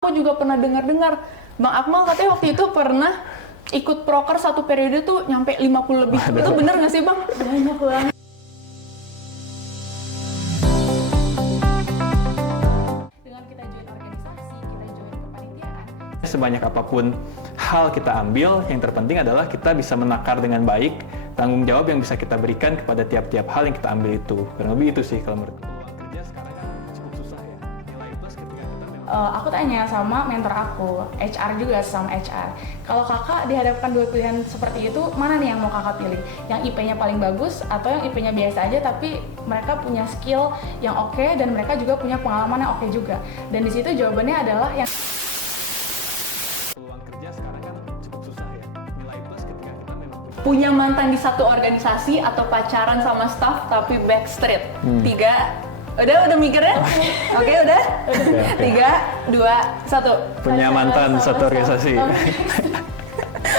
Aku juga pernah dengar-dengar, Bang Akmal katanya waktu itu pernah ikut proker satu periode tuh nyampe 50 lebih. Itu bener nggak sih Bang? Banyak banget. Dengan kita join organisasi, kita join kepanitiaan. Sebanyak apapun hal kita ambil, yang terpenting adalah kita bisa menakar dengan baik tanggung jawab yang bisa kita berikan kepada tiap-tiap hal yang kita ambil itu. Kurang lebih itu sih kalau menurut peluang kerja sekarang kan cukup susah ya. Nilai plus ketika kita memang Aku tanya sama mentor aku, HR juga sama HR. Kalau kakak dihadapkan dua pilihan seperti itu, mana nih yang mau kakak pilih? Yang IP-nya paling bagus atau yang IP-nya biasa aja tapi mereka punya skill yang oke dan mereka juga punya pengalaman yang oke juga. Dan di situ jawabannya adalah yang peluang kerja sekarang kan cukup susah ya. Nilai plus ketika kita memang Punya mantan di satu organisasi atau pacaran sama staff tapi backstreet. Udah mikir ya? Oke, udah? Oke. 3, 2, 1. punya mantan satu organisasi.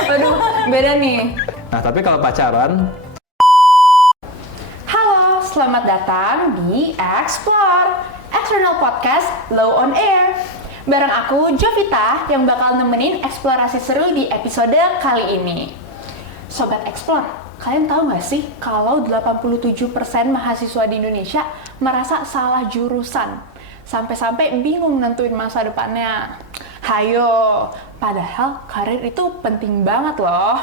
Aduh, beda nih. Nah, tapi kalau pacaran, Halo, selamat datang di Explore, External Podcast Low on Air. Bareng aku, Jovita, yang bakal nemenin eksplorasi seru di episode kali ini. Sobat Explore, kalian tahu nggak sih kalau 87% mahasiswa di Indonesia merasa salah jurusan? Sampai-sampai bingung nentuin masa depannya. Hayo, padahal karir itu penting banget loh.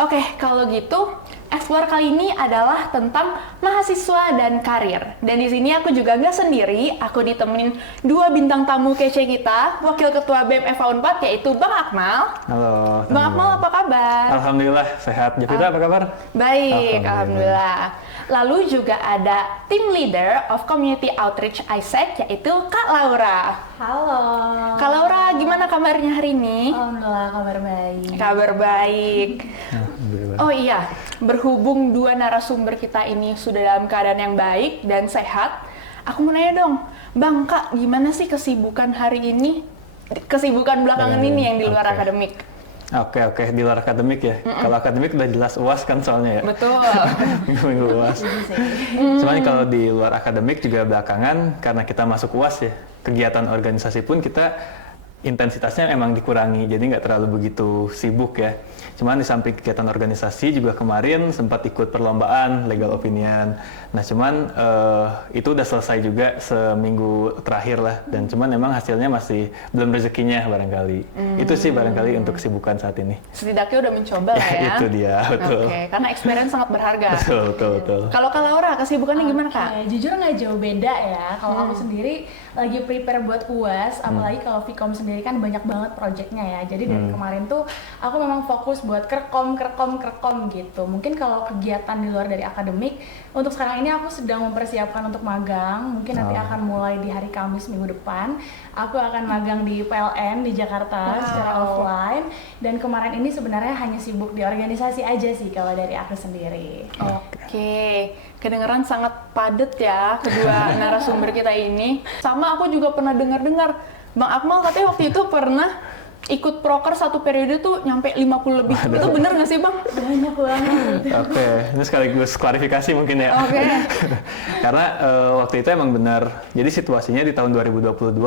Oke, kalau gitu, Explore kali ini adalah tentang mahasiswa dan karir. Dan di sini aku juga nggak sendiri, aku ditemenin dua bintang tamu kece kita, Wakil Ketua BEM FA Unpad, yaitu Bang Akmal. halo. Bang Akmal, apa kabar? Alhamdulillah sehat. Jovita apa kabar? Baik, Alhamdulillah. Lalu juga ada Team Leader of Community Outreach ISEC, yaitu Kak Laura. halo. Kak Laura, gimana kabarnya hari ini? Alhamdulillah kabar baik. Kabar baik. Alhamdulillah. Oh iya, berhubung dua narasumber kita ini sudah dalam keadaan yang baik dan sehat, aku mau nanya dong, Bang, Kak, gimana sih kesibukan hari ini? Kesibukan belakangan ini yang di luar Oke. akademik? Oke, di luar akademik ya. Kalau akademik udah jelas UAS kan soalnya ya. Betul. Minggu UAS. Cuman kalau di luar akademik juga belakangan karena kita masuk UAS ya, kegiatan organisasi pun kita intensitasnya emang dikurangi, jadi nggak terlalu begitu sibuk ya. Cuman di samping kegiatan organisasi juga kemarin sempat ikut perlombaan legal opinion. Nah cuman itu udah selesai juga seminggu terakhir lah, dan cuman memang hasilnya masih belum rezekinya barangkali. Itu sih barangkali untuk kesibukan saat ini. Setidaknya udah mencoba lah ya. Itu dia, betul. Oke, karena experience sangat berharga. Betul. Kalau Kak Laura, kesibukannya gimana Kak? Oke, jujur nggak jauh beda ya. Kalau aku sendiri lagi prepare buat UAS, apalagi kalau Vkom sendiri kan banyak banget projectnya ya. Jadi dari kemarin tuh aku memang fokus buat kerkom gitu. Mungkin kalau kegiatan di luar dari akademik, untuk sekarang ini aku sedang mempersiapkan untuk magang. Mungkin nanti akan mulai di hari Kamis minggu depan. Aku akan magang di PLN di Jakarta secara offline. Dan kemarin ini sebenarnya hanya sibuk di organisasi aja sih kalau dari aku sendiri. Oke, kedengeran sangat padat ya kedua narasumber kita ini. Sama aku juga pernah dengar-dengar, Bang Akmal katanya waktu itu pernah ikut proker satu periode tuh nyampe 50 lebih. Itu bener nggak sih Bang? Banyak banget. Oke, ini sekaligus klarifikasi mungkin ya. Oke. Karena waktu itu emang benar. Jadi situasinya di tahun 2022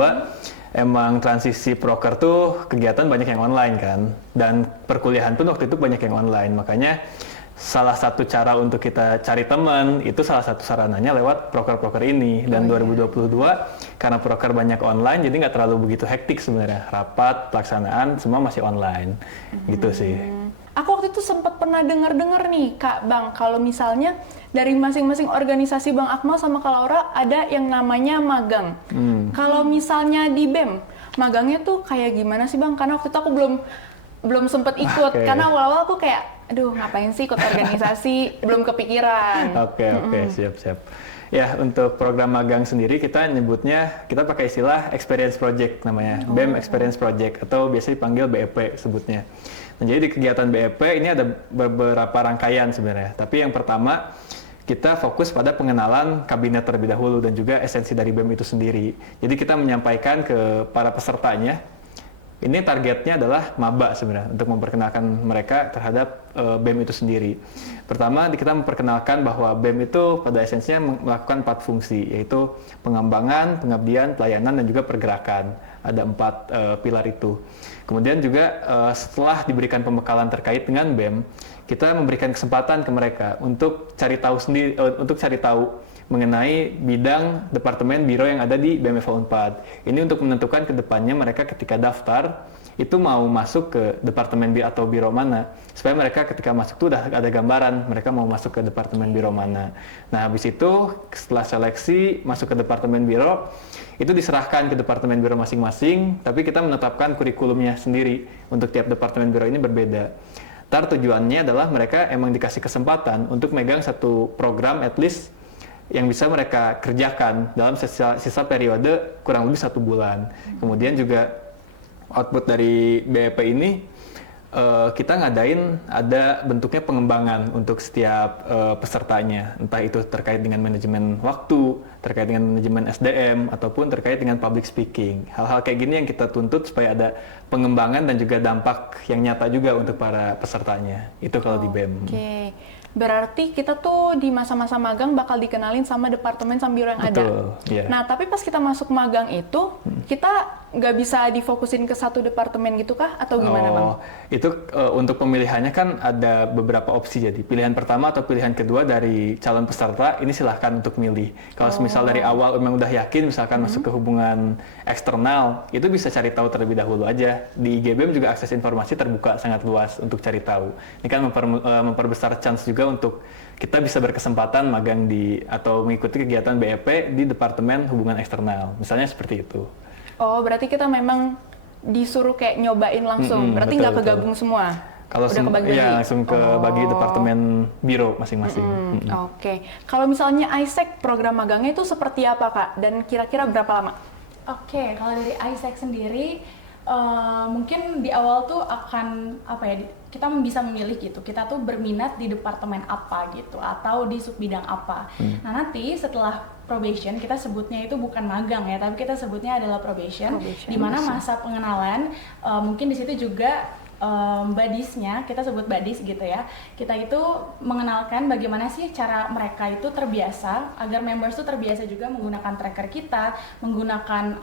emang transisi proker tuh kegiatan banyak yang online kan. Dan perkuliahan pun waktu itu banyak yang online. Makanya salah satu cara untuk kita cari teman itu salah satu sarananya lewat proker-proker ini. Dan 2022 karena proker banyak online jadi nggak terlalu begitu hektik sebenarnya. Rapat, pelaksanaan semua masih online. Gitu sih. Aku waktu itu sempat pernah dengar-dengar nih Kak Bang, kalau misalnya dari masing-masing organisasi Bang Akmal sama Kak Laura ada yang namanya magang. Kalau misalnya di BEM, magangnya tuh kayak gimana sih Bang? Karena waktu itu aku belum sempat ikut, Oke. karena awal-awal aku kayak, aduh ngapain sih ikut organisasi, belum kepikiran. Oke, siap. Ya, untuk program magang sendiri kita nyebutnya, kita pakai istilah Experience Project namanya, BEM Experience Project, atau biasa dipanggil BEP sebutnya. Nah, jadi di kegiatan BEP ini ada beberapa rangkaian sebenarnya, tapi yang pertama kita fokus pada pengenalan kabinet terlebih dahulu dan juga esensi dari BEM itu sendiri. Jadi kita menyampaikan ke para pesertanya Ini targetnya adalah maba sebenarnya untuk memperkenalkan mereka terhadap BEM itu sendiri. Pertama, kita memperkenalkan bahwa BEM itu pada esensinya melakukan 4 fungsi, yaitu pengembangan, pengabdian, pelayanan, dan juga pergerakan. Ada 4 pilar itu. Kemudian juga setelah diberikan pembekalan terkait dengan BEM, kita memberikan kesempatan ke mereka untuk cari tahu sendiri, untuk cari tahu mengenai bidang departemen biro yang ada di BMFA Unpad. Ini untuk menentukan ke depannya mereka ketika daftar itu mau masuk ke departemen atau biro mana, supaya mereka ketika masuk itu udah ada gambaran mereka mau masuk ke departemen biro mana. Nah, habis itu setelah seleksi masuk ke departemen biro, itu diserahkan ke departemen biro masing-masing, tapi kita menetapkan kurikulumnya sendiri untuk tiap departemen biro ini berbeda. Tujuannya adalah mereka emang dikasih kesempatan untuk megang satu program at least yang bisa mereka kerjakan dalam sisa periode kurang lebih 1 bulan. Kemudian juga output dari BEP ini kita ngadain ada bentuknya pengembangan untuk setiap pesertanya, entah itu terkait dengan manajemen waktu, terkait dengan manajemen SDM, ataupun terkait dengan public speaking. Hal-hal kayak gini yang kita tuntut supaya ada pengembangan dan juga dampak yang nyata juga untuk para pesertanya. Itu kalau di BEM. Oke. Berarti kita tuh di masa-masa magang bakal dikenalin sama departemen sama biro yang Betul, ada. iya. Nah, tapi pas kita masuk magang itu, kita nggak bisa difokusin ke satu departemen gitu kah? Atau gimana, Bang? Itu untuk pemilihannya kan ada beberapa opsi. Jadi pilihan pertama atau pilihan kedua dari calon peserta ini silahkan untuk milih. Kalau misal dari awal memang udah yakin misalkan masuk ke hubungan eksternal, itu bisa cari tahu terlebih dahulu aja. Di IGBM juga akses informasi terbuka sangat luas untuk cari tahu. Ini kan memperbesar chance juga untuk kita bisa berkesempatan magang di atau mengikuti kegiatan BEP di Departemen Hubungan Eksternal. Misalnya seperti itu. Oh, berarti kita memang disuruh kayak nyobain langsung. Berarti nggak kegabung semua? Kalau ya langsung ke bagi departemen biro masing-masing. Oke. Kalau misalnya ISEC program magangnya itu seperti apa, Kak? Dan kira-kira berapa lama? Oke, kalau dari ISEC sendiri mungkin di awal tuh akan kita bisa memilih gitu, kita tuh berminat di departemen apa gitu atau di subbidang apa. Nah, nanti setelah probation, kita sebutnya itu bukan magang ya, tapi kita sebutnya adalah probation di mana masa pengenalan mungkin di situ juga badisnya, kita sebut badis gitu ya, kita itu mengenalkan bagaimana sih cara mereka itu terbiasa, agar members itu terbiasa juga menggunakan tracker kita, menggunakan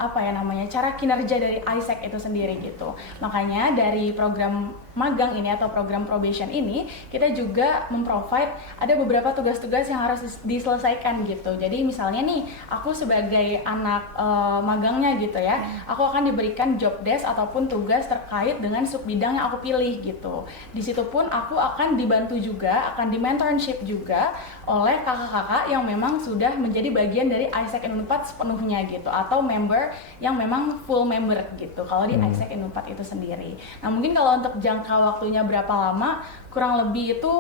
cara kinerja dari ISEC itu sendiri gitu. Makanya dari program magang ini atau program probation ini, kita juga memprovide ada beberapa tugas-tugas yang harus diselesaikan gitu. Jadi misalnya nih, aku sebagai anak magangnya gitu ya, aku akan diberikan job desk ataupun tugas terkait dengan subbidang yang aku pilih gitu. Di situ pun aku akan dibantu juga, akan di mentorship juga oleh kakak-kakak yang memang sudah menjadi bagian dari ISEC Unpad sepenuhnya gitu, atau member yang memang full member gitu kalau di ISEC Unpad itu sendiri. Nah, mungkin kalau untuk jangka waktunya berapa lama, kurang lebih itu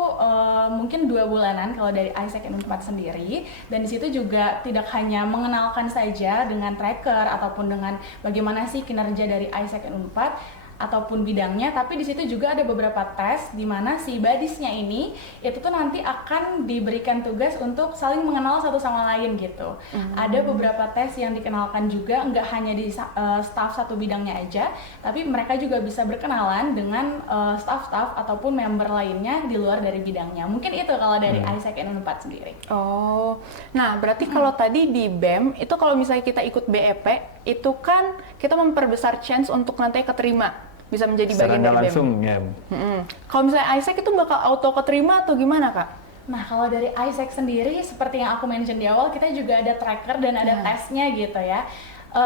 mungkin 2 bulanan kalau dari ISEC Unpad sendiri. Dan di situ juga tidak hanya mengenalkan saja dengan tracker ataupun dengan bagaimana sih kinerja dari ISEC Unpad ataupun bidangnya, tapi di situ juga ada beberapa tes di mana si badisnya ini itu tuh nanti akan diberikan tugas untuk saling mengenal satu sama lain gitu. Ada beberapa tes yang dikenalkan juga, nggak hanya di staff satu bidangnya aja, tapi mereka juga bisa berkenalan dengan staff-staff ataupun member lainnya di luar dari bidangnya. Mungkin itu kalau dari ISEC Unpad sendiri. Oh, nah berarti kalau tadi di BEM itu kalau misalnya kita ikut BEP itu kan kita memperbesar chance untuk nanti keterima, bisa menjadi bagian dari langsung, BEM. Ya. Kalau misalnya ISEC itu bakal auto keterima atau gimana, Kak? Nah, kalau dari ISEC sendiri seperti yang aku mention di awal, kita juga ada tracker dan ada tesnya gitu ya.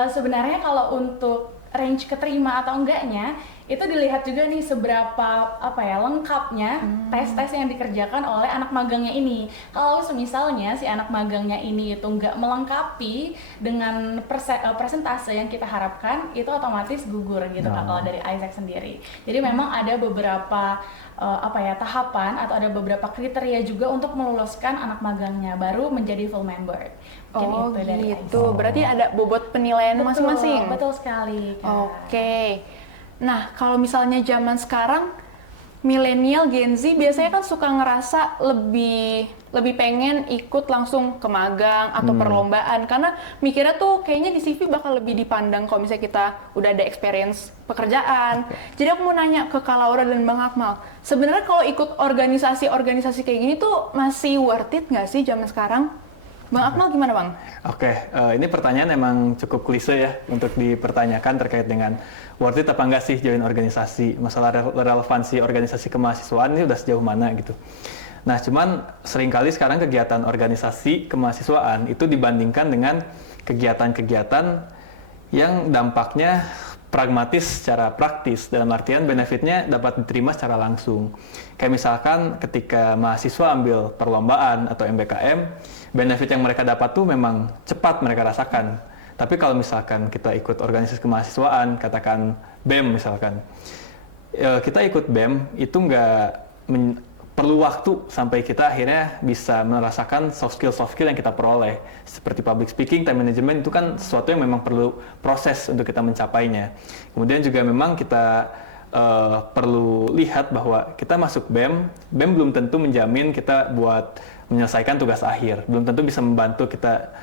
Sebenarnya kalau untuk range keterima atau enggaknya itu dilihat juga nih seberapa lengkapnya tes-tes yang dikerjakan oleh anak magangnya ini. Kalau misalnya si anak magangnya ini itu nggak melengkapi dengan persentase yang kita harapkan, itu otomatis gugur gitu Kak, kalau dari ISEC sendiri. Jadi memang ada beberapa tahapan atau ada beberapa kriteria juga untuk meloloskan anak magangnya baru menjadi full member. Mungkin itu dari gitu. ISEC. Berarti ada bobot penilaian masing-masing. Betul sekali Kak. Oke. Nah, kalau misalnya zaman sekarang milenial Gen Z biasanya kan suka ngerasa lebih pengen ikut langsung ke magang atau perlombaan karena mikirnya tuh kayaknya di CV bakal lebih dipandang kalau misalnya kita udah ada experience pekerjaan. Jadi aku mau nanya ke Kak Laura dan Bang Akmal, sebenarnya kalau ikut organisasi kayak gini tuh masih worth it nggak sih zaman sekarang? Bang Akmal gimana Bang? Oke, ini pertanyaan emang cukup klise ya untuk dipertanyakan terkait dengan worth it apa enggak sih join organisasi, masalah relevansi organisasi kemahasiswaan ini udah sejauh mana gitu. Nah, cuman seringkali sekarang kegiatan organisasi kemahasiswaan itu dibandingkan dengan kegiatan-kegiatan yang dampaknya pragmatis secara praktis, dalam artian benefitnya dapat diterima secara langsung. Kayak misalkan ketika mahasiswa ambil perlombaan atau MBKM, benefit yang mereka dapat tuh memang cepat mereka rasakan. Tapi kalau misalkan kita ikut organisasi kemahasiswaan, katakan BEM misalkan, kita ikut BEM itu perlu waktu sampai kita akhirnya bisa merasakan soft skill yang kita peroleh. Seperti public speaking, time management itu kan sesuatu yang memang perlu proses untuk kita mencapainya. Kemudian juga memang kita perlu lihat bahwa kita masuk BEM belum tentu menjamin kita buat menyelesaikan tugas akhir, belum tentu bisa membantu kita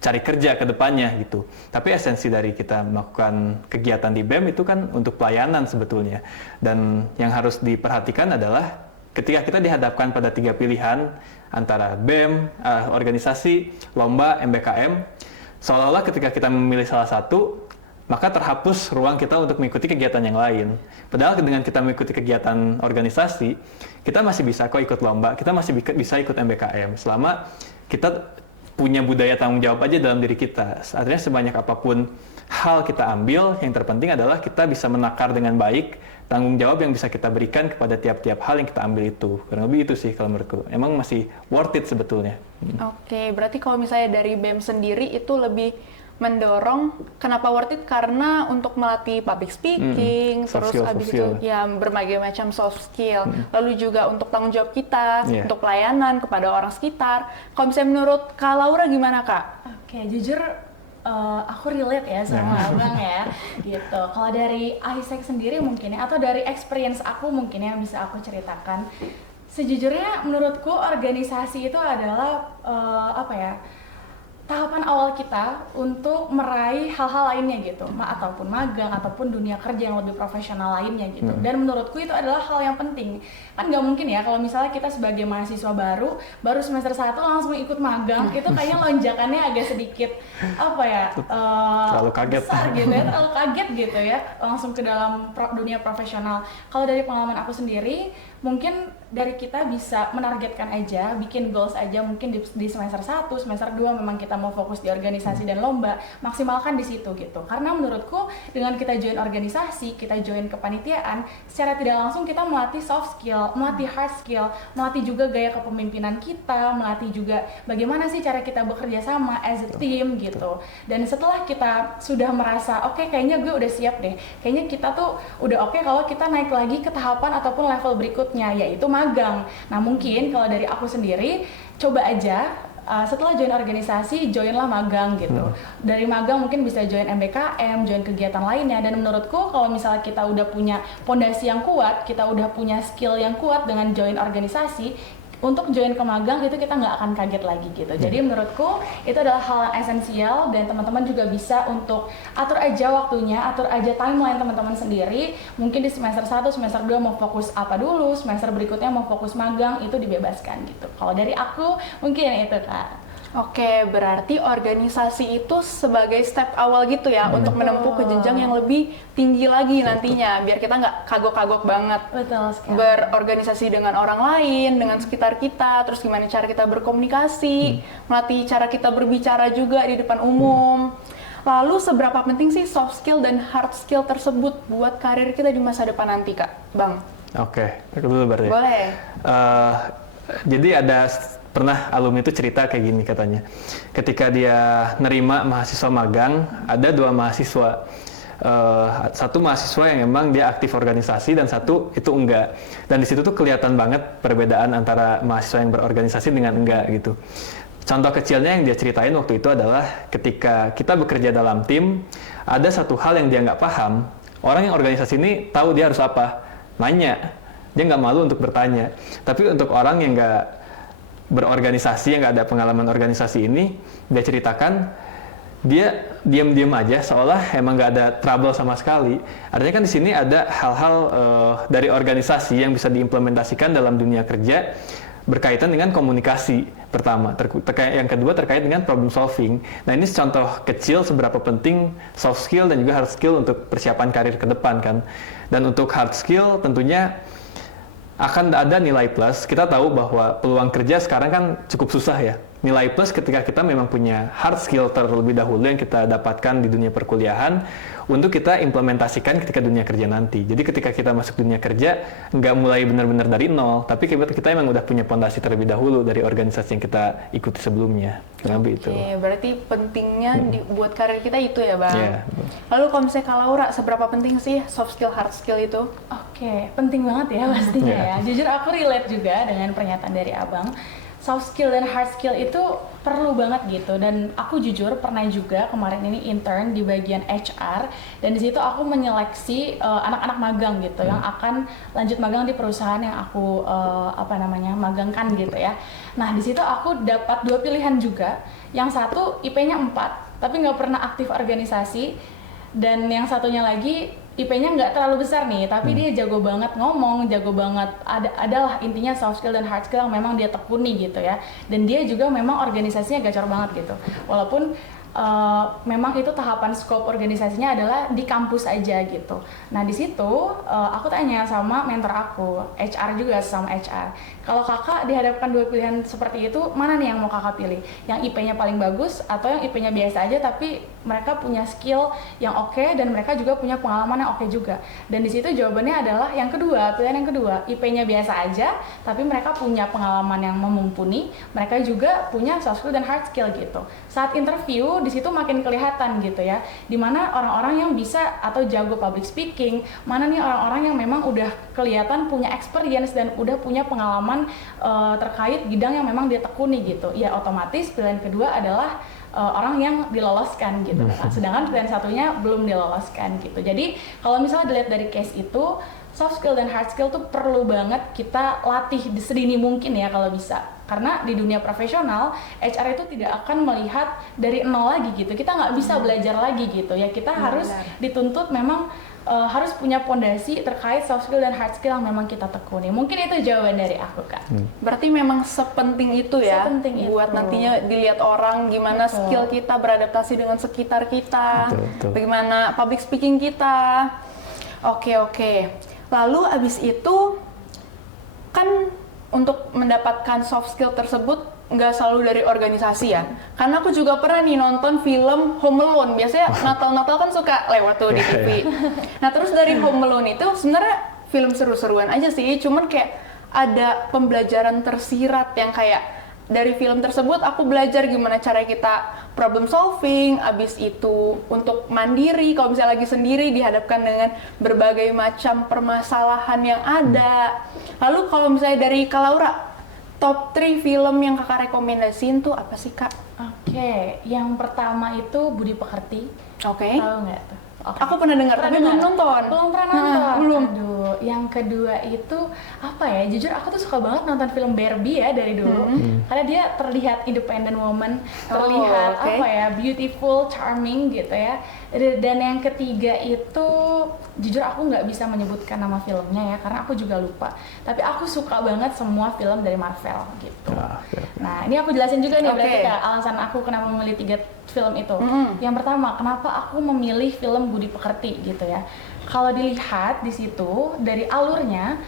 cari kerja ke depannya gitu. Tapi esensi dari kita melakukan kegiatan di BEM itu kan untuk pelayanan sebetulnya. Dan yang harus diperhatikan adalah ketika kita dihadapkan pada 3 pilihan antara BEM, organisasi, lomba, MBKM, seolah-olah ketika kita memilih salah satu, maka terhapus ruang kita untuk mengikuti kegiatan yang lain. Padahal dengan kita mengikuti kegiatan organisasi, kita masih bisa kok ikut lomba, kita masih bisa ikut MBKM, selama kita punya budaya tanggung jawab aja dalam diri kita. Artinya sebanyak apapun hal kita ambil, yang terpenting adalah kita bisa menakar dengan baik tanggung jawab yang bisa kita berikan kepada tiap-tiap hal yang kita ambil itu. Kurang lebih itu sih kalau menurutku. Emang masih worth it sebetulnya. Oke, berarti kalau misalnya dari BEM sendiri itu lebih mendorong kenapa worth it karena untuk melatih public speaking, terus habis itu ya berbagai macam soft skill, lalu juga untuk tanggung jawab kita, untuk pelayanan kepada orang sekitar. Kalau misalnya menurut Kak Laura gimana Kak? Oke, jujur aku relate ya sama Abang ya, gitu. Kalau dari Isaac sendiri mungkin ya, atau dari experience aku mungkin yang bisa aku ceritakan, sejujurnya menurutku organisasi itu adalah tahapan awal kita untuk meraih hal-hal lainnya gitu, ataupun magang, ataupun dunia kerja yang lebih profesional lainnya gitu. Dan menurutku itu adalah hal yang penting. Kan nggak mungkin ya kalau misalnya kita sebagai mahasiswa baru semester 1 langsung ikut magang, itu kayaknya lonjakannya agak sedikit terlalu kaget besar gitu ya, terlalu kaget gitu ya, langsung ke dalam dunia profesional. Kalau dari pengalaman aku sendiri, mungkin dari kita bisa menargetkan aja, bikin goals aja, mungkin di semester 1, semester 2 memang kita mau fokus di organisasi dan lomba, maksimalkan di situ gitu. Karena menurutku dengan kita join organisasi, kita join kepanitiaan, secara tidak langsung kita melatih soft skill, melatih hard skill, melatih juga gaya kepemimpinan kita, melatih juga bagaimana sih cara kita bekerja sama as a team gitu. Dan setelah kita sudah merasa oke, kayaknya gue udah siap deh, kayaknya kita tuh udah oke kalau kita naik lagi ke tahapan ataupun level berikutnya, yaitu magang. Nah mungkin kalau dari aku sendiri, coba aja setelah join organisasi, joinlah magang gitu. Dari magang mungkin bisa join MBKM, join kegiatan lainnya. Dan menurutku kalau misalnya kita udah punya fondasi yang kuat, kita udah punya skill yang kuat dengan join organisasi, untuk join ke magang itu kita nggak akan kaget lagi gitu. Jadi menurutku itu adalah hal yang esensial, dan teman-teman juga bisa untuk atur aja waktunya, atur aja timeline teman-teman sendiri. Mungkin di semester 1, semester 2 mau fokus apa dulu, semester berikutnya mau fokus magang, itu dibebaskan gitu. Kalau dari aku mungkin itu Kak. Oke, berarti organisasi itu sebagai step awal gitu ya untuk menempuh ke jenjang yang lebih tinggi lagi nantinya, biar kita nggak kagok-kagok banget. Betul sekali. Berorganisasi dengan orang lain, dengan sekitar kita, terus gimana cara kita berkomunikasi, melatih cara kita berbicara juga di depan umum. Lalu seberapa penting sih soft skill dan hard skill tersebut buat karir kita di masa depan nanti Kak? Bang? Oke, aku dulu berarti. Boleh. Jadi pernah alumni itu cerita kayak gini katanya, ketika dia nerima mahasiswa magang, ada 2 mahasiswa, satu mahasiswa yang emang dia aktif organisasi dan satu itu enggak, dan di situ tuh kelihatan banget perbedaan antara mahasiswa yang berorganisasi dengan enggak gitu. Contoh kecilnya yang dia ceritain waktu itu adalah ketika kita bekerja dalam tim, ada satu hal yang dia nggak paham, orang yang organisasi ini tahu dia harus apa, nanya. dia nggak malu untuk bertanya. Tapi untuk orang yang nggak berorganisasi, yang nggak ada pengalaman organisasi ini, dia ceritakan, dia diam-diam aja seolah emang nggak ada trouble sama sekali. Artinya kan di sini ada hal-hal dari organisasi yang bisa diimplementasikan dalam dunia kerja berkaitan dengan komunikasi pertama, yang kedua terkait dengan problem solving. Nah ini contoh kecil seberapa penting soft skill dan juga hard skill untuk persiapan karir ke depan kan. Dan untuk hard skill tentunya akan ada nilai plus. Kita tahu bahwa peluang kerja sekarang kan cukup susah ya. Nilai plus ketika kita memang punya hard skill terlebih dahulu yang kita dapatkan di dunia perkuliahan untuk kita implementasikan ketika dunia kerja nanti. Jadi ketika kita masuk dunia kerja, nggak mulai benar-benar dari nol, tapi kita memang udah punya fondasi terlebih dahulu dari organisasi yang kita ikuti sebelumnya. Kenapa itu? Oke, berarti pentingnya buat karir kita itu ya, Bang? Iya. Lalu kalau misalnya Kak Laura, seberapa penting sih soft skill, hard skill itu? Oke, penting banget ya pastinya ya. Jujur aku relate juga dengan pernyataan dari Abang. Soft skill dan hard skill itu perlu banget gitu, dan aku jujur pernah juga kemarin ini intern di bagian HR, dan di situ aku menyeleksi anak-anak magang gitu yang akan lanjut magang di perusahaan yang aku magangkan gitu ya. Nah di situ aku dapat 2 pilihan juga, yang satu IP-nya 4 tapi nggak pernah aktif organisasi, dan yang satunya lagi IP-nya nggak terlalu besar nih, tapi dia jago banget ngomong, jago banget, adalah intinya soft skill dan hard skill yang memang dia tekuni gitu ya. Dan dia juga memang organisasinya gacor banget gitu. Walaupun memang itu tahapan scope organisasinya adalah di kampus aja gitu. Nah di situ aku tanya sama mentor aku, HR juga sama HR. Kalau kakak dihadapkan 2 pilihan seperti itu, mana nih yang mau kakak pilih? Yang IP-nya paling bagus atau yang IP-nya biasa aja tapi mereka punya skill yang oke dan mereka juga punya pengalaman yang oke juga. Dan di situ jawabannya adalah yang kedua, pilihan yang kedua, IP-nya biasa aja tapi mereka punya pengalaman yang memumpuni, mereka juga punya soft skill dan hard skill gitu. Saat interview di situ makin kelihatan gitu ya, dimana orang-orang yang bisa atau jago public speaking, mana nih orang-orang yang memang udah kelihatan punya experience dan udah punya pengalaman terkait bidang yang memang dia tekuni gitu. Ya otomatis pilihan kedua adalah orang yang diloloskan gitu. Sedangkan pilihan satunya belum diloloskan gitu. Jadi kalau misalnya dilihat dari case itu, soft skill dan hard skill tuh perlu banget kita latih sedini mungkin ya kalau bisa. Karena di dunia profesional, HR itu tidak akan melihat dari nol lagi gitu. Kita nggak bisa belajar lagi gitu ya. Kita harus dituntut memang harus punya fondasi terkait soft skill dan hard skill yang memang kita tekuni. Mungkin itu jawaban dari aku, Kak. Berarti memang sepenting itu ya, Sepenting buat itu. nantinya dilihat orang gimana skill kita beradaptasi dengan sekitar kita, Betul. bagaimana public speaking kita. Oke. Lalu abis itu kan untuk mendapatkan soft skill tersebut nggak selalu dari organisasi ya. Karena aku juga pernah nih nonton film Home Alone. Biasanya Natal-Natal kan suka lewat tuh di TV. Nah terus dari Home Alone itu sebenarnya film seru-seruan aja sih. Cuman kayak ada pembelajaran tersirat yang kayak dari film tersebut aku belajar gimana cara kita problem solving, abis itu untuk mandiri, kalau misalnya lagi sendiri dihadapkan dengan berbagai macam permasalahan yang ada. Lalu kalau misalnya dari Kak Laura, top 3 film yang kakak rekomendasiin tuh apa sih Kak? Oke, yang pertama itu Budi Pekerti. Oke. Tahu nggak tuh? Oke. Aku pernah dengar tapi belum nonton. Belum pernah nonton. Belum. Aduh, yang kedua itu apa ya? Jujur aku tuh suka banget nonton film Barbie ya dari dulu. Karena dia terlihat independent woman, terlihat oke. apa ya? Beautiful, charming gitu ya. Dan yang ketiga itu jujur aku nggak bisa menyebutkan nama filmnya ya karena aku juga lupa. Tapi aku suka banget semua film dari Marvel gitu. Nah, ini aku jelasin juga nih berarti Kak, alasan aku kenapa memilih 3 film itu. Yang pertama, kenapa aku memilih film Budi Pekerti gitu ya. Kalau dilihat di situ dari alurnya,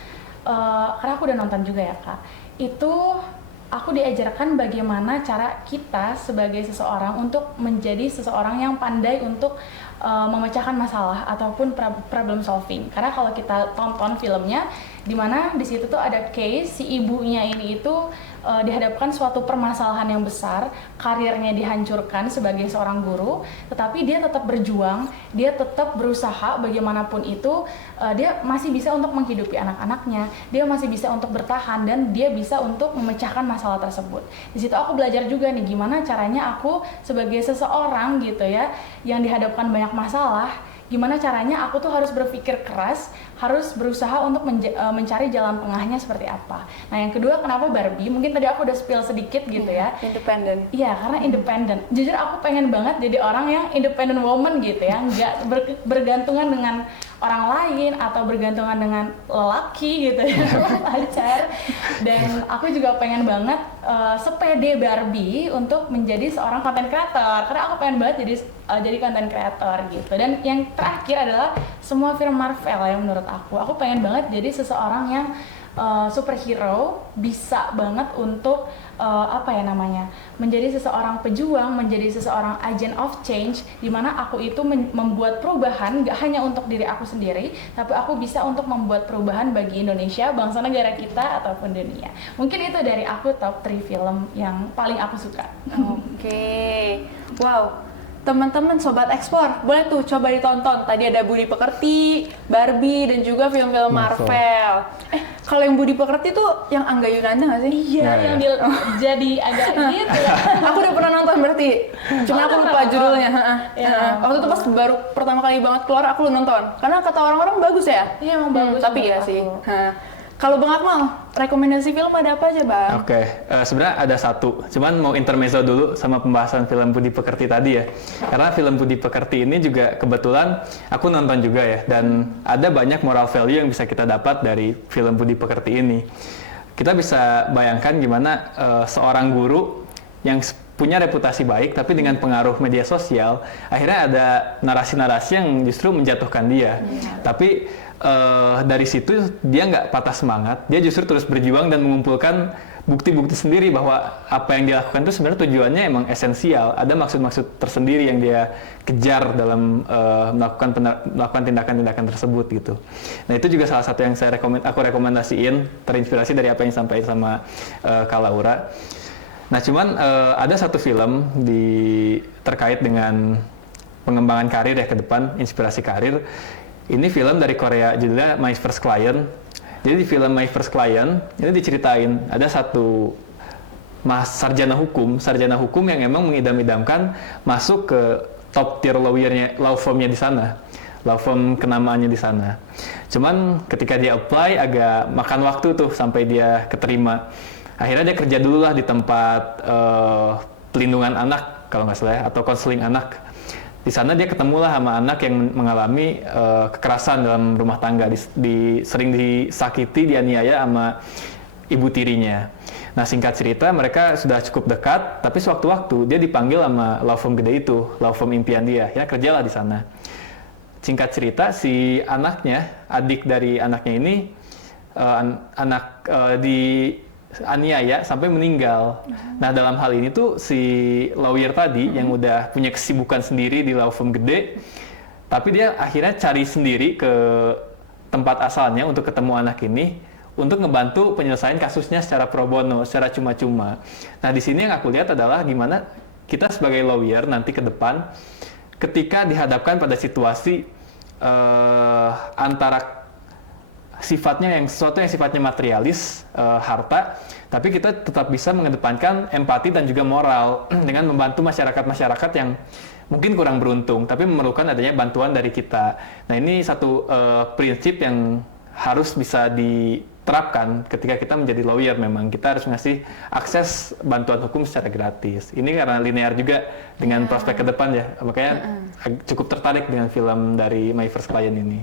karena aku udah nonton juga ya Kak, itu aku diajarkan bagaimana cara kita sebagai seseorang untuk menjadi seseorang yang pandai untuk memecahkan masalah ataupun problem solving. Karena kalau kita tonton filmnya, dimana di situ tuh ada case si ibunya ini itu dihadapkan suatu permasalahan yang besar, karirnya dihancurkan sebagai seorang guru, tetapi dia tetap berjuang, dia tetap berusaha bagaimanapun itu, dia masih bisa untuk menghidupi anak-anaknya, dia masih bisa untuk bertahan dan dia bisa untuk memecahkan masalah tersebut. Di situ aku belajar juga nih gimana caranya aku sebagai seseorang gitu ya yang dihadapkan banyak masalah, gimana caranya aku tuh harus berpikir keras, harus berusaha untuk mencari jalan tengahnya seperti apa. Nah yang kedua, kenapa Barbie? Mungkin tadi aku udah spill sedikit gitu ya. Independen. Iya, karena independen. Jujur aku pengen banget jadi orang yang independent woman gitu ya, nggak bergantungan dengan orang lain atau bergantungan dengan lelaki gitu ya, pacar. Dan aku juga pengen banget sepede Barbie untuk menjadi seorang content creator, karena aku pengen banget jadi content creator gitu. Dan yang terakhir adalah semua film Marvel yang menurut aku pengen banget jadi seseorang yang superhero, bisa banget untuk menjadi seseorang pejuang, menjadi seseorang agent of change, di mana aku itu membuat perubahan gak hanya untuk diri aku sendiri, tapi aku bisa untuk membuat perubahan bagi Indonesia, bangsa negara kita ataupun dunia. Mungkin itu dari aku top 3 film yang paling aku suka. Oke. Wow. Teman-teman Sobat Explore, boleh tuh coba ditonton. Tadi ada Budi Pekerti, Barbie, dan juga film-film Marvel. Kalau yang Budi Pekerti tuh yang Angga Yunanda nggak sih? Iya, yang dia jadi agak gitu ya. Aku udah pernah nonton berarti, cuma aku lupa judulnya. Waktu itu pas baru pertama kali banget keluar, aku nonton. Karena kata orang-orang bagus ya? Iya, emang bagus. Tapi ya sih. Kalau Bang Akmal, rekomendasi film ada apa aja Bang? Oke, sebenarnya ada satu, cuman mau intermezzo dulu sama pembahasan film Budi Pekerti tadi ya. Karena film Budi Pekerti ini juga kebetulan aku nonton juga ya, dan ada banyak moral value yang bisa kita dapat dari film Budi Pekerti ini. Kita bisa bayangkan gimana seorang guru yang punya reputasi baik, tapi dengan pengaruh media sosial, akhirnya ada narasi-narasi yang justru menjatuhkan dia. Tapi dari situ dia nggak patah semangat, dia justru terus berjuang dan mengumpulkan bukti-bukti sendiri bahwa apa yang dia lakukan itu sebenarnya tujuannya emang esensial, ada maksud-maksud tersendiri yang dia kejar dalam melakukan tindakan-tindakan tersebut gitu. Nah itu juga salah satu yang aku rekomendasiin, terinspirasi dari apa yang disampaikan sama Kak Laura. Nah cuman ada satu film terkait dengan pengembangan karir ya ke depan, inspirasi karir. Ini film dari Korea, judulnya My First Client. Jadi di film My First Client, ini diceritain ada satu sarjana hukum yang emang mengidam-idamkan masuk ke top tier law firmnya di sana, law firm kenamaannya di sana. Cuman ketika dia apply agak makan waktu tuh sampai dia keterima. Akhirnya dia kerja dulu lah di tempat pelindungan anak kalau nggak salah, atau konseling anak. Di sana dia ketemulah sama anak yang mengalami kekerasan dalam rumah tangga, sering disakiti, dianiaya sama ibu tirinya. Nah singkat cerita mereka sudah cukup dekat, tapi sewaktu-waktu dia dipanggil sama law firm gede itu, law firm impian dia, ya kerjalah di sana. Singkat cerita si adik dari anaknya ini aniaya sampai meninggal. Nah dalam hal ini tuh si lawyer tadi yang udah punya kesibukan sendiri di law firm gede, tapi dia akhirnya cari sendiri ke tempat asalnya untuk ketemu anak ini untuk ngebantu penyelesaian kasusnya secara pro bono, secara cuma-cuma. Nah di sini yang aku lihat adalah gimana kita sebagai lawyer nanti ke depan ketika dihadapkan pada situasi antara sesuatu yang sifatnya materialis, harta, tapi kita tetap bisa mengedepankan empati dan juga moral dengan membantu masyarakat-masyarakat yang mungkin kurang beruntung, tapi memerlukan adanya bantuan dari kita. Nah ini satu prinsip yang harus bisa diterapkan ketika kita menjadi lawyer. Memang kita harus ngasih akses bantuan hukum secara gratis. Ini karena linear juga dengan prospek ke depan ya, makanya cukup tertarik dengan film dari My First Client ini.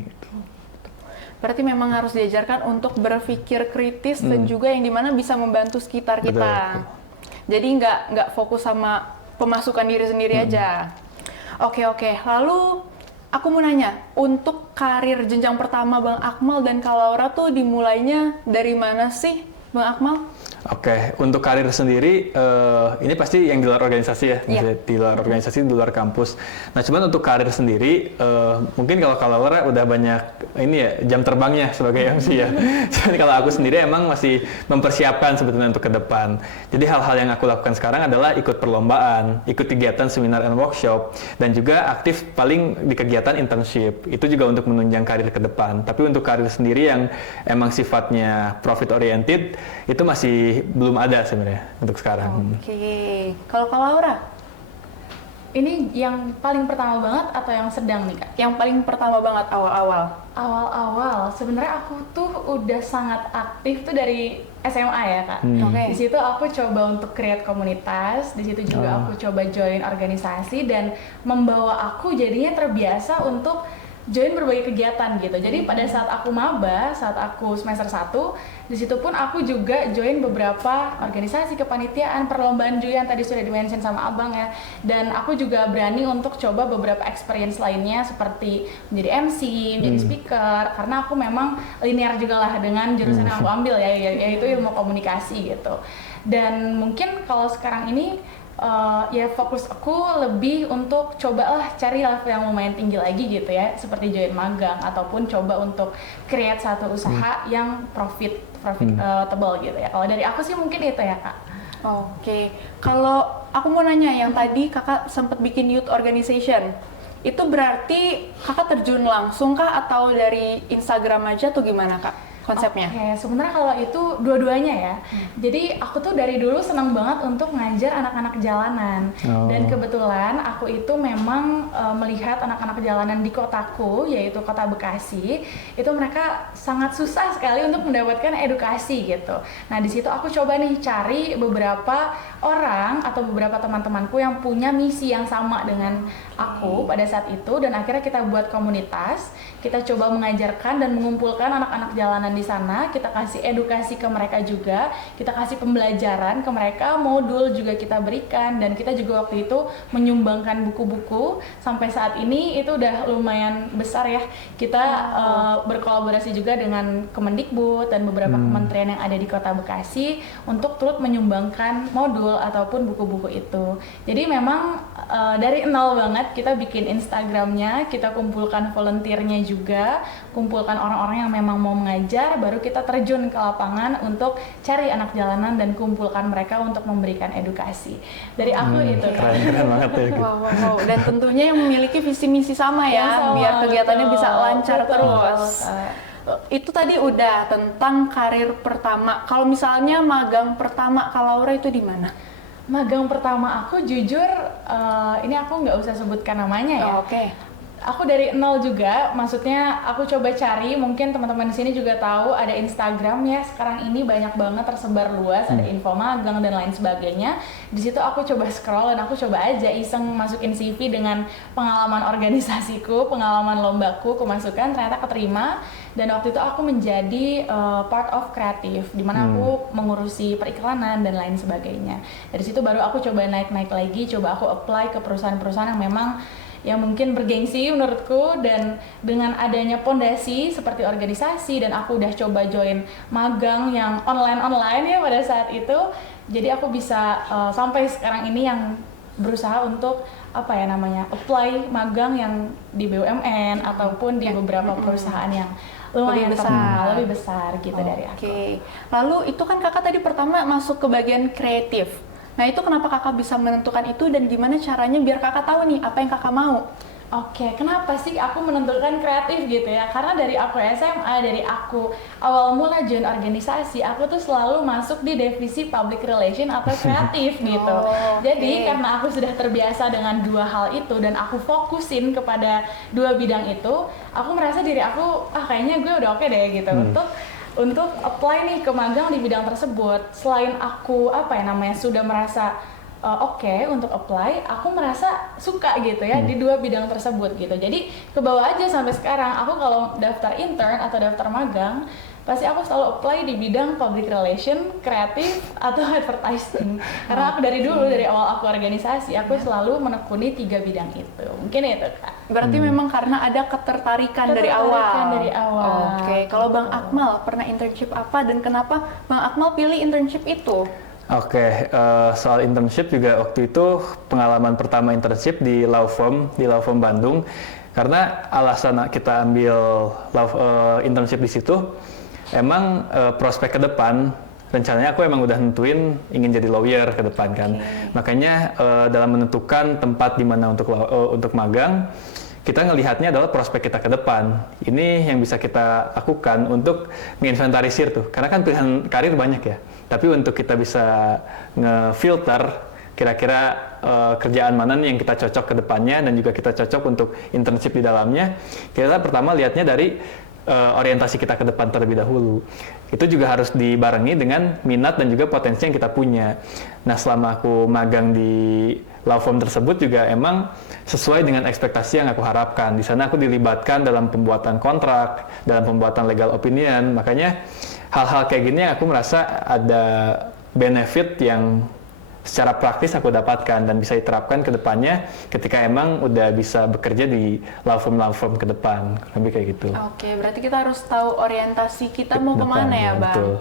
Berarti memang harus diajarkan untuk berpikir kritis dan juga yang dimana bisa membantu sekitar kita. Betul. Jadi nggak fokus sama pemasukan diri sendiri aja. Oke. Lalu aku mau nanya, untuk karir jenjang pertama Bang Akmal dan Kak Laura tuh dimulainya dari mana sih Bang Akmal? Oke, untuk karir sendiri, ini pasti yang di luar organisasi ya, di luar organisasi, di luar kampus. Nah, cuman untuk karir sendiri, mungkin kalau Laura udah banyak ini ya jam terbangnya sebagai MC ya. Jadi kalau aku sendiri emang masih mempersiapkan sebetulnya untuk ke depan. Jadi hal-hal yang aku lakukan sekarang adalah ikut perlombaan, ikut kegiatan seminar and workshop, dan juga aktif paling di kegiatan internship. Itu juga untuk menunjang karir ke depan. Tapi untuk karir sendiri yang emang sifatnya profit oriented, itu masih belum ada sebenarnya untuk sekarang. Oke. Kalau Kak Laura? Ini yang paling pertama banget atau yang sedang nih Kak? Yang paling pertama banget awal-awal. Awal-awal sebenarnya aku tuh udah sangat aktif tuh dari SMA ya Kak. Oke. Di situ aku coba untuk create komunitas, di situ juga aku coba join organisasi dan membawa aku jadinya terbiasa untuk join berbagai kegiatan gitu. Jadi pada saat aku maba, saat aku semester 1, di situ pun aku juga join beberapa organisasi kepanitiaan, perlombaan juga yang tadi sudah di-mention sama Abang ya. Dan aku juga berani untuk coba beberapa experience lainnya seperti menjadi MC, menjadi speaker, karena aku memang linear juga lah dengan jurusan yang aku ambil ya, yaitu ilmu komunikasi gitu. Dan mungkin kalau sekarang ini ya fokus aku lebih untuk cobalah cari level yang lumayan tinggi lagi gitu ya, seperti join magang ataupun coba untuk create satu usaha yang profitable gitu ya. Kalau dari aku sih mungkin itu ya Kak. Oke, kalau aku mau nanya yang tadi kakak sempat bikin youth organization, itu berarti kakak terjun langsung kah atau dari Instagram aja atau gimana kak konsepnya? Oke, sebenarnya kalau itu dua-duanya ya. Jadi aku tuh dari dulu senang banget untuk ngajar anak-anak jalanan. Dan kebetulan aku itu memang melihat anak-anak jalanan di kotaku, yaitu kota Bekasi, itu mereka sangat susah sekali untuk mendapatkan edukasi gitu. Nah di situ aku coba nih cari beberapa orang atau beberapa teman-temanku yang punya misi yang sama dengan aku pada saat itu, dan akhirnya kita buat komunitas. Kita coba mengajarkan dan mengumpulkan anak-anak jalanan di sana, kita kasih edukasi ke mereka juga, kita kasih pembelajaran ke mereka, modul juga kita berikan, dan kita juga waktu itu menyumbangkan buku-buku. Sampai saat ini itu udah lumayan besar ya. Kita berkolaborasi juga dengan Kemendikbud dan beberapa kementerian yang ada di Kota Bekasi untuk turut menyumbangkan modul ataupun buku-buku itu. Jadi memang dari nol banget kita bikin Instagramnya, kita kumpulkan volunteernya juga, kumpulkan orang-orang yang memang mau mengajar, baru kita terjun ke lapangan untuk cari anak jalanan dan kumpulkan mereka untuk memberikan edukasi. Dari aku itu keren banget ya. Wow. Dan tentunya yang memiliki visi misi sama ya, Yang sama, biar kegiatannya betul. bisa lancar Betul. terus. Itu tadi udah tentang karir pertama. Kalau misalnya magang pertama Kak Laura itu di mana? Magang pertama aku jujur, ini aku nggak usah sebutkan namanya ya. Oke. Aku dari nol juga, maksudnya aku coba cari, mungkin teman-teman di sini juga tahu ada Instagram ya, sekarang ini banyak banget tersebar luas, ada info magang dan lain sebagainya. Di situ aku coba scroll dan aku coba aja iseng masukin CV dengan pengalaman organisasiku, pengalaman lombaku, kemasukan, ternyata keterima. Dan waktu itu aku menjadi part of kreatif, dimana aku mengurusi periklanan dan lain sebagainya. Dari situ baru aku coba naik-naik lagi, coba aku apply ke perusahaan-perusahaan yang memang yang mungkin bergengsi menurutku, dan dengan adanya pondasi seperti organisasi dan aku udah coba join magang yang online ya pada saat itu, jadi aku bisa sampai sekarang ini yang berusaha untuk apply magang yang di BUMN ataupun di beberapa perusahaan yang lumayan lebih besar gitu dari aku. Oke. Lalu itu kan kakak tadi pertama masuk ke bagian kreatif. Nah itu kenapa kakak bisa menentukan itu dan gimana caranya biar kakak tahu nih apa yang kakak mau? Oke, kenapa sih aku menentukan kreatif gitu ya? Karena dari aku SMA, dari aku awal mula join organisasi, aku tuh selalu masuk di divisi public relation atau kreatif gitu. Jadi karena aku sudah terbiasa dengan dua hal itu dan aku fokusin kepada dua bidang itu, aku merasa diri aku, kayaknya gue udah oke deh gitu untuk apply nih ke magang di bidang tersebut. Selain aku sudah merasa oke untuk apply, aku merasa suka gitu ya di dua bidang tersebut gitu. Jadi ke bawah aja sampai sekarang aku kalau daftar intern atau daftar magang, pasti aku selalu apply di bidang public relation, kreatif atau advertising. Karena aku dari dulu, dari awal aku organisasi, aku selalu menekuni tiga bidang itu. Mungkin itu Kak. Berarti memang karena ada ketertarikan dari awal. Oke, kalau Bang Akmal pernah internship apa dan kenapa Bang Akmal pilih internship itu? Oke, soal internship juga waktu itu pengalaman pertama internship di law firm Bandung. Karena alasan kita ambil internship di situ, emang prospek ke depan, rencananya aku emang udah nentuin ingin jadi lawyer ke depan kan. Makanya dalam menentukan tempat di mana untuk magang, kita ngelihatnya adalah prospek kita ke depan. Ini yang bisa kita lakukan untuk menginventarisir tuh. Karena kan pilihan karir banyak ya. Tapi untuk kita bisa ngefilter kira-kira kerjaan mana nih yang kita cocok ke depannya dan juga kita cocok untuk internship di dalamnya, kita pertama lihatnya dari orientasi kita ke depan terlebih dahulu. Itu juga harus dibarengi dengan minat dan juga potensi yang kita punya. Nah, selama aku magang di law firm tersebut juga emang sesuai dengan ekspektasi yang aku harapkan. Di sana aku dilibatkan dalam pembuatan kontrak, dalam pembuatan legal opinion. Makanya hal-hal kayak gini aku merasa ada benefit yang secara praktis aku dapatkan dan bisa diterapkan ke depannya ketika emang udah bisa bekerja di law firm ke depan, lebih kayak gitu. Oke, berarti kita harus tahu orientasi kita mau kemana ya, Bang? Betul.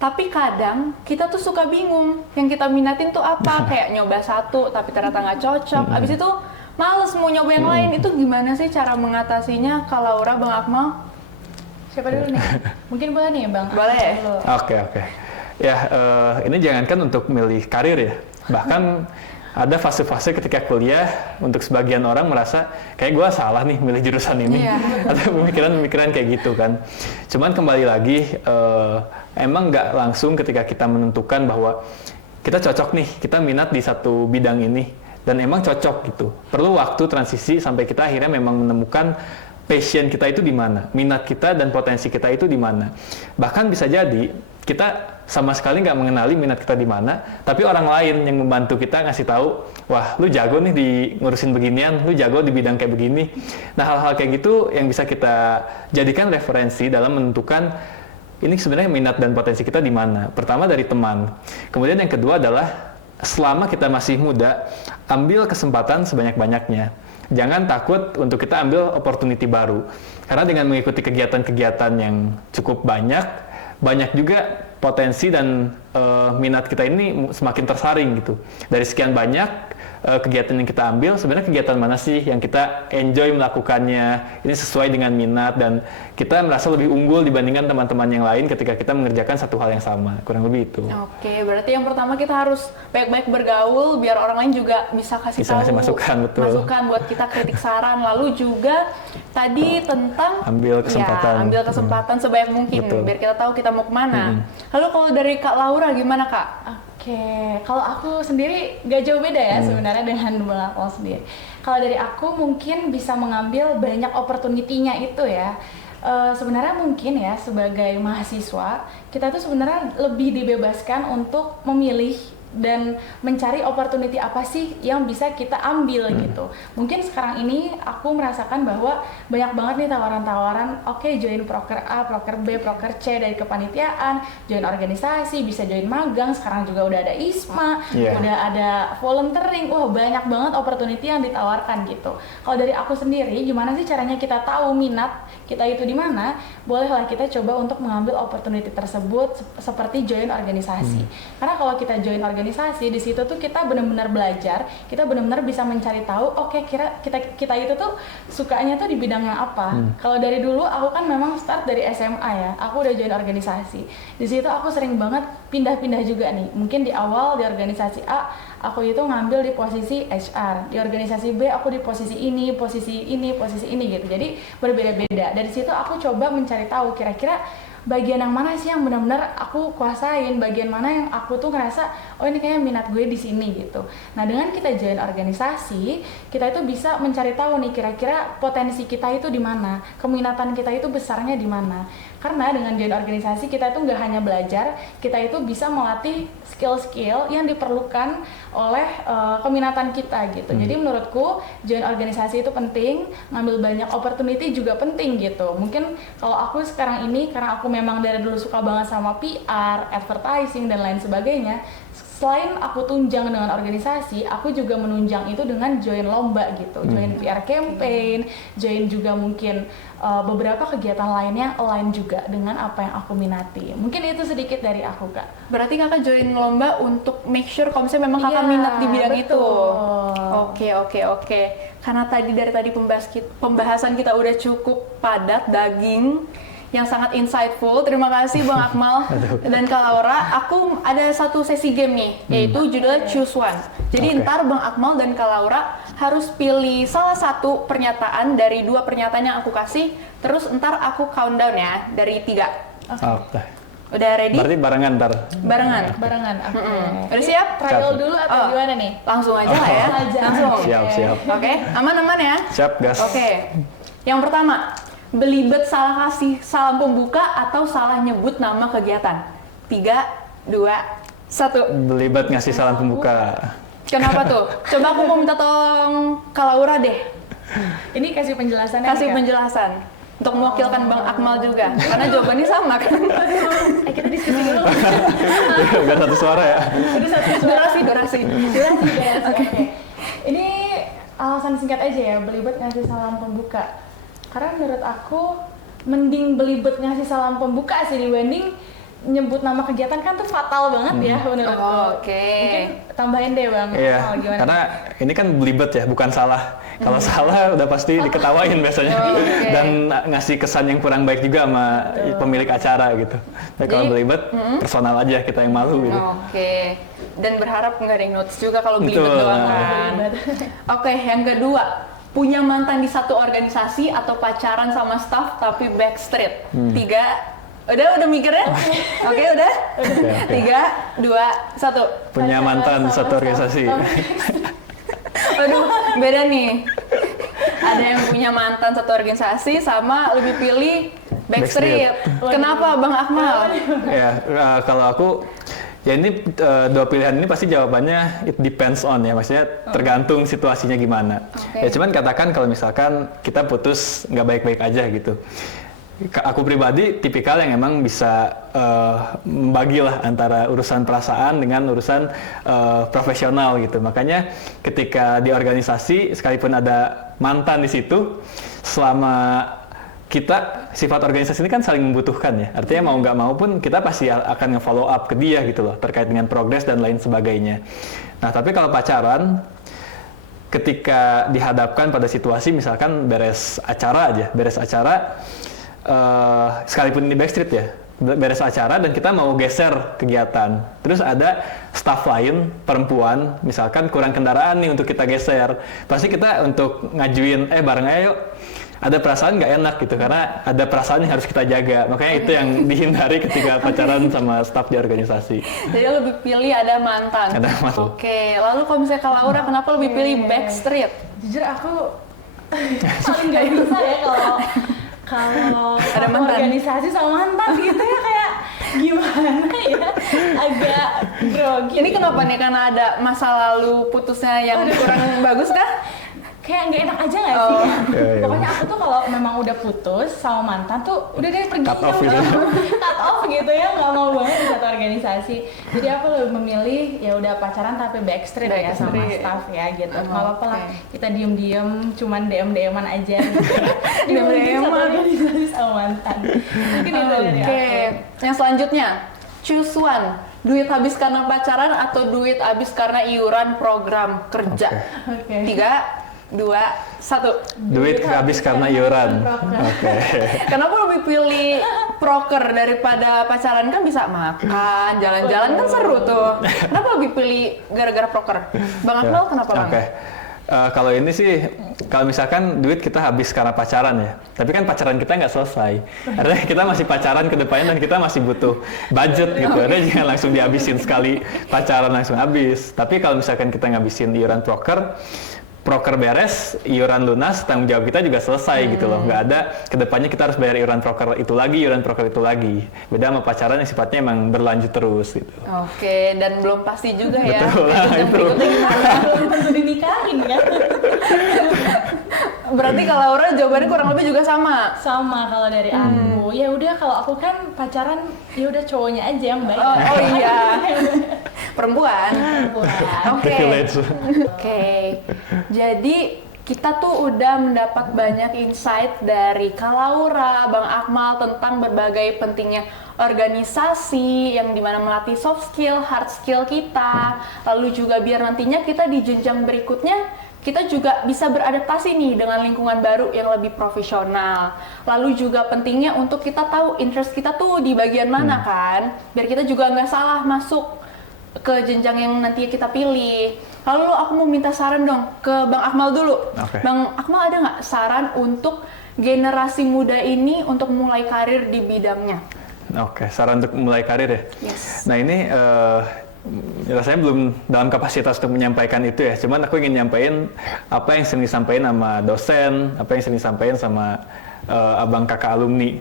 Tapi kadang kita tuh suka bingung, yang kita minatin tuh apa, kayak nyoba satu tapi ternyata nggak cocok, abis itu males mau nyoba yang lain. Itu gimana sih cara mengatasinya, Kak Laura, Bang Akmal? Siapa dulu nih? Mungkin boleh nih Bang. Boleh. Oke. Ya, ini jangankan untuk milih karir ya. Bahkan ada fase-fase ketika kuliah untuk sebagian orang merasa kayak gue salah nih milih jurusan ini. Atau pemikiran-pemikiran kayak gitu kan. Cuman kembali lagi, emang nggak langsung ketika kita menentukan bahwa kita cocok nih, kita minat di satu bidang ini. Dan emang cocok gitu. Perlu waktu transisi sampai kita akhirnya memang menemukan passion kita itu di mana, minat kita dan potensi kita itu di mana. Bahkan bisa jadi kita sama sekali nggak mengenali minat kita di mana, tapi orang lain yang membantu kita ngasih tahu, wah lu jago nih di ngurusin beginian, lu jago di bidang kayak begini. Nah, hal-hal kayak gitu yang bisa kita jadikan referensi dalam menentukan ini sebenarnya minat dan potensi kita di mana. Pertama dari teman, kemudian yang kedua adalah selama kita masih muda, ambil kesempatan sebanyak-banyaknya. Jangan takut untuk kita ambil opportunity baru. Karena dengan mengikuti kegiatan-kegiatan yang cukup banyak juga potensi dan minat kita ini semakin tersaring gitu. Dari sekian banyak kegiatan yang kita ambil, sebenarnya kegiatan mana sih yang kita enjoy melakukannya, ini sesuai dengan minat dan kita merasa lebih unggul dibandingkan teman-teman yang lain ketika kita mengerjakan satu hal yang sama, kurang lebih itu. Oke, berarti yang pertama kita harus baik-baik bergaul biar orang lain juga bisa kasih masukan, betul. Masukan buat kita, kritik saran. Lalu juga tadi tentang ambil kesempatan sebanyak mungkin, betul, biar kita tahu kita mau kemana. Lalu kalau dari Kak Laura gimana, Kak? Oke, kalau aku sendiri gak jauh beda ya sebenarnya dengan Bang Akmal sendiri. Kalau dari aku mungkin bisa mengambil banyak opportunity-nya itu ya. Sebenarnya mungkin ya sebagai mahasiswa kita tuh sebenarnya lebih dibebaskan untuk memilih dan mencari opportunity apa sih yang bisa kita ambil gitu. Mungkin sekarang ini aku merasakan bahwa banyak banget nih tawaran-tawaran, oke, join proker A, proker B, proker C dari kepanitiaan, join organisasi, bisa join magang, sekarang juga udah ada ISMA, udah ada volunteering, wah banyak banget opportunity yang ditawarkan gitu. Kalau dari aku sendiri, gimana sih caranya kita tahu minat kita itu di mana? Bolehlah kita coba untuk mengambil opportunity tersebut seperti join organisasi. Karena kalau kita join organisasi, di situ tuh kita benar-benar belajar, kita benar-benar bisa mencari tahu, oke, kita itu tuh sukanya tuh di bidang yang apa. Kalau dari dulu aku kan memang start dari SMA ya, aku udah join organisasi. Di situ aku sering banget pindah-pindah juga nih. Mungkin di awal di organisasi A aku itu ngambil di posisi HR, di organisasi B aku di posisi ini gitu. Jadi berbeda-beda. Dari situ aku coba mencari tahu kira-kira bagian yang mana sih yang benar-benar aku kuasain, bagian mana yang aku tuh ngerasa oh ini kayaknya minat gue di sini gitu. Nah, dengan kita join organisasi, kita itu bisa mencari tahu nih kira-kira potensi kita itu di mana, keminatan kita itu besarnya di mana. Karena dengan join organisasi kita itu nggak hanya belajar, kita itu bisa melatih skill-skill yang diperlukan oleh keminatan kita gitu. Jadi menurutku join organisasi itu penting, ngambil banyak opportunity juga penting gitu. Mungkin kalau aku sekarang ini karena aku memang dari dulu suka banget sama PR, advertising dan lain sebagainya. Selain aku tunjang dengan organisasi, aku juga menunjang itu dengan join lomba gitu, join PR campaign, join juga mungkin beberapa kegiatan lainnya align juga dengan apa yang aku minati. Mungkin itu sedikit dari aku, Kak. Berarti Kakak join lomba untuk make sure kalau misalnya memang Kakak minat di bidang itu. Oke. Karena dari tadi pembahasan kita udah cukup padat, daging, yang sangat insightful. Terima kasih Bang Akmal dan Kak Laura. Aku ada satu sesi game nih, yaitu judulnya Choose One. Jadi ntar Bang Akmal dan Kak Laura harus pilih salah satu pernyataan dari 2 pernyataan yang aku kasih. Terus ntar aku countdown ya, dari 3. Udah ready? Berarti barengan ntar. Barengan. Oke. Udah siap? Trial Siap. dulu atau Oh. gimana nih? Langsung aja lah ya. Langsung aja. Langsung. Siap. Oke, aman-aman ya? Siap, gas. Oke. Yang pertama, belibet salah kasih salam pembuka atau salah nyebut nama kegiatan. 3, 2, 1. Belibet ngasih salam pembuka. Kenapa tuh? Coba aku mau minta tolong Kak Laura deh. Ini kasih penjelasannya. Kasih nih, Kak. penjelasan. Untuk mewakilkan Bang Akmal juga. Karena jawabannya sama kan? Kita diskusi dulu. Biar satu suara ya. Udah satu suara. Durasi. Oke. Ini alasan singkat aja ya, belibet ngasih salam pembuka. Karena menurut aku mending belibet ngasih salam pembuka sih dibanding nyebut nama kegiatan kan tuh fatal banget ya menurutku. Oke. Mungkin tambahin deh Bang. Iya, Gimana? karena ini kan belibet ya, bukan salah. Kalau salah udah pasti diketawain biasanya. Oke. Dan ngasih kesan yang kurang baik juga sama pemilik acara gitu. Tapi kalau Jadi, belibet, personal aja kita yang malu gitu. Oke. Dan berharap nggak ada yang notice juga kalau belibet Betul. doang kan. Oke, yang kedua. Punya mantan di satu organisasi atau pacaran sama staff tapi backstreet. 3, udah mikirnya? Oke, udah? Oke. 3, 2, 1. Punya mantan di satu organisasi. Aduh, beda nih. Ada yang punya mantan satu organisasi sama lebih pilih backstreet. Kenapa Bang Akmal? Ya, kalau aku ya ini dua pilihan ini pasti jawabannya it depends on ya, maksudnya tergantung situasinya gimana. Oke. Ya cuman katakan kalau misalkan kita putus nggak baik-baik aja gitu. Aku pribadi tipikal yang emang bisa membagi lah antara urusan perasaan dengan urusan profesional gitu. Makanya ketika di organisasi sekalipun ada mantan di situ, selama kita sifat organisasi ini kan saling membutuhkan ya. Artinya mau nggak mau pun kita pasti akan nge-follow up ke dia gitu loh terkait dengan progres dan lain sebagainya. Nah tapi kalau pacaran, ketika dihadapkan pada situasi misalkan beres acara, sekalipun ini backstreet ya, beres acara dan kita mau geser kegiatan, terus ada staff lain perempuan misalkan kurang kendaraan nih untuk kita geser, pasti kita untuk ngajuin bareng aja yuk, ada perasaan nggak enak gitu karena ada perasaan yang harus kita jaga, makanya itu yang dihindari ketika pacaran sama staff di organisasi. Jadi lebih pilih ada mantan. Ada mantan. Oke, lalu kalau misalnya Kak Laura kenapa lebih pilih backstreet? Jujur aku paling nggak bisa ya kalau Ada satu mantan. organisasi sama mantan gitu ya, kayak gimana ya, agak grogi. Ini kenapa nih? Karena ada masa lalu putusnya yang kurang bagus kah? Kayak nggak enak aja nggak sih? Oh. Iya. Pokoknya aku tuh kalau memang udah putus sama mantan tuh udah deh pergi, Cut off gitu. cut off gitu ya, nggak mau banget di satu organisasi. Jadi aku lebih memilih ya udah pacaran tapi backstreet ya sama Backstreet. staff ya gitu. Oh, Nggak apa-apa lah, oke. kita diem-diem cuman DM-an aja gitu. DM-an. Satu organisasi sama mantan. Mungkin itu dari Oke, aku. yang selanjutnya, choose one. Duit habis karena pacaran atau duit habis karena iuran program kerja? Oke. 3, 2, 1. Duit habis karena iuran. proker. Oke. Kenapa lebih pilih proker daripada pacaran? Kan bisa makan, jalan-jalan kan seru tuh. Kenapa lebih pilih gara-gara proker? Bang Akmal kenapa Bang? Oke. Kalau ini sih, kalau misalkan duit kita habis karena pacaran ya, tapi kan pacaran kita nggak selesai. Artinya kita masih pacaran ke depannya dan kita masih butuh budget gitu. Artinya jangan langsung dihabisin sekali pacaran langsung habis. Tapi kalau misalkan kita ngabisin iuran proker beres, iuran lunas, tanggung jawab kita juga selesai gitu loh. Nggak ada kedepannya kita harus bayar iuran proker itu lagi. Beda sama pacaran yang sifatnya emang berlanjut terus gitu. Oke, dan belum pasti juga ya. Betul, jenjang itu. berikutnya gimana. Belum tentu dinikahin kan? Berarti kalau Laura jawabannya kurang lebih juga sama. Sama kalau dari aku. Ya udah, kalau aku kan pacaran ya udah cowoknya aja yang baik. Oh iya. Perempuan. Oke. Privilege. Oke. Jadi kita tuh udah mendapat banyak insight dari Kak Laura, Bang Akmal tentang berbagai pentingnya organisasi yang dimana melatih soft skill, hard skill kita. Lalu juga biar nantinya kita di jenjang berikutnya kita juga bisa beradaptasi nih dengan lingkungan baru yang lebih profesional. Lalu juga pentingnya untuk kita tahu interest kita tuh di bagian mana kan, biar kita juga nggak salah masuk ke jenjang yang nanti kita pilih. Lalu aku mau minta saran dong ke Bang Akmal dulu. Oke. Bang Akmal ada nggak saran untuk generasi muda ini untuk mulai karir di bidangnya? Oke, saran untuk mulai karir ya. Yes. Nah ini rasanya belum dalam kapasitas untuk menyampaikan itu ya. Cuman aku ingin nyampaikan apa yang sering disampaikan sama dosen, apa yang sering disampaikan sama abang kakak alumni.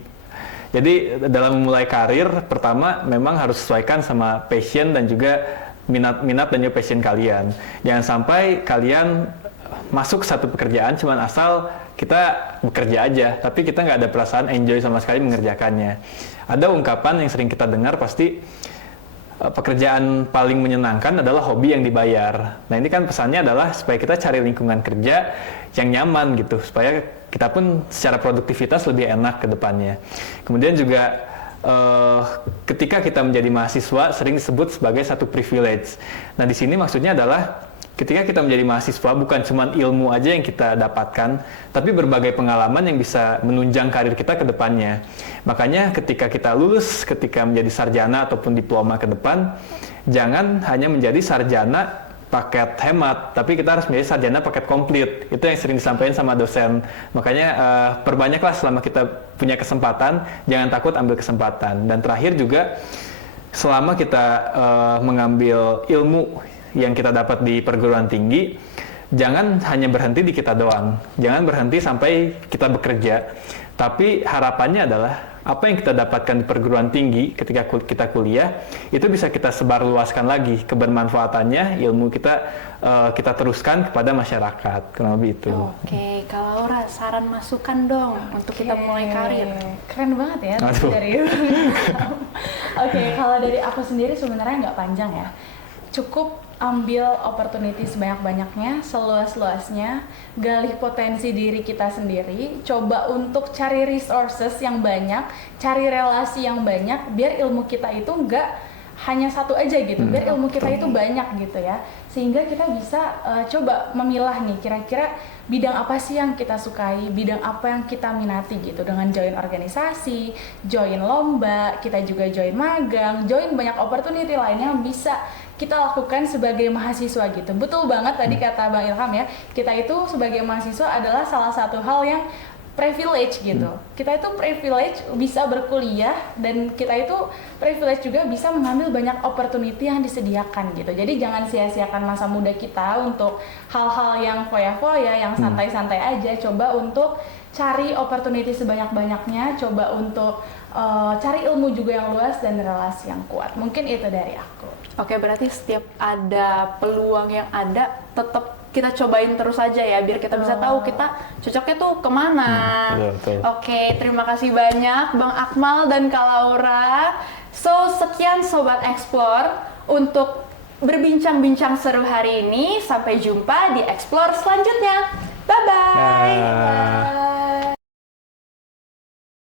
Jadi dalam memulai karir, pertama memang harus sesuaikan sama passion dan juga minat dan juga passion kalian. Jangan sampai kalian masuk satu pekerjaan cuman asal kita bekerja aja, tapi kita nggak ada perasaan enjoy sama sekali mengerjakannya. Ada ungkapan yang sering kita dengar pasti, pekerjaan paling menyenangkan adalah hobi yang dibayar. Nah ini kan pesannya adalah supaya kita cari lingkungan kerja yang nyaman gitu, supaya kita pun secara produktivitas lebih enak ke depannya. Kemudian juga ketika kita menjadi mahasiswa sering disebut sebagai satu privilege. Nah di sini maksudnya adalah ketika kita menjadi mahasiswa bukan cuma ilmu aja yang kita dapatkan, tapi berbagai pengalaman yang bisa menunjang karir kita ke depannya. Makanya ketika kita lulus, ketika menjadi sarjana ataupun diploma ke depan, jangan hanya menjadi sarjana paket hemat, tapi kita harus menjadi sarjana paket komplit. Itu yang sering disampaikan sama dosen. Makanya perbanyaklah selama kita punya kesempatan, jangan takut ambil kesempatan. Dan terakhir juga, selama kita mengambil ilmu yang kita dapat di perguruan tinggi, jangan hanya berhenti di kita doang. Jangan berhenti sampai kita bekerja. Tapi harapannya adalah apa yang kita dapatkan di perguruan tinggi ketika kita kuliah, itu bisa kita sebarluaskan lagi kebermanfaatannya, ilmu kita teruskan kepada masyarakat. Kurang lebih itu. Oke, kalau Laura, saran masukan dong untuk kita mulai karir. Keren banget ya dari Oke, kalau dari aku sendiri sebenarnya nggak panjang ya. Cukup ambil opportunity sebanyak-banyaknya, seluas-luasnya, gali potensi diri kita sendiri, coba untuk cari resources yang banyak, cari relasi yang banyak, biar ilmu kita itu nggak hanya satu aja gitu, biar ilmu kita itu banyak gitu ya, sehingga kita bisa coba memilah nih, kira-kira bidang apa sih yang kita sukai, bidang apa yang kita minati gitu, dengan join organisasi, join lomba, kita juga join magang, join banyak opportunity lainnya yang bisa kita lakukan sebagai mahasiswa gitu. Betul banget tadi kata Bang Ilham ya, kita itu sebagai mahasiswa adalah salah satu hal yang privilege gitu. Kita itu privilege bisa berkuliah, dan kita itu privilege juga bisa mengambil banyak opportunity yang disediakan gitu. Jadi jangan sia-siakan masa muda kita untuk hal-hal yang foya-foya, yang santai-santai aja. Coba untuk cari opportunity sebanyak-banyaknya, coba untuk cari ilmu juga yang luas dan relasi yang kuat. Mungkin itu dari aku. Oke, berarti setiap ada peluang yang ada, tetap kita cobain terus aja ya, biar kita bisa tahu kita cocoknya tuh kemana. Betul. Oke, terima kasih banyak Bang Akmal dan Kak Laura. So, sekian Sobat Explore untuk berbincang-bincang seru hari ini. Sampai jumpa di Explore selanjutnya. Bye-bye. Bye.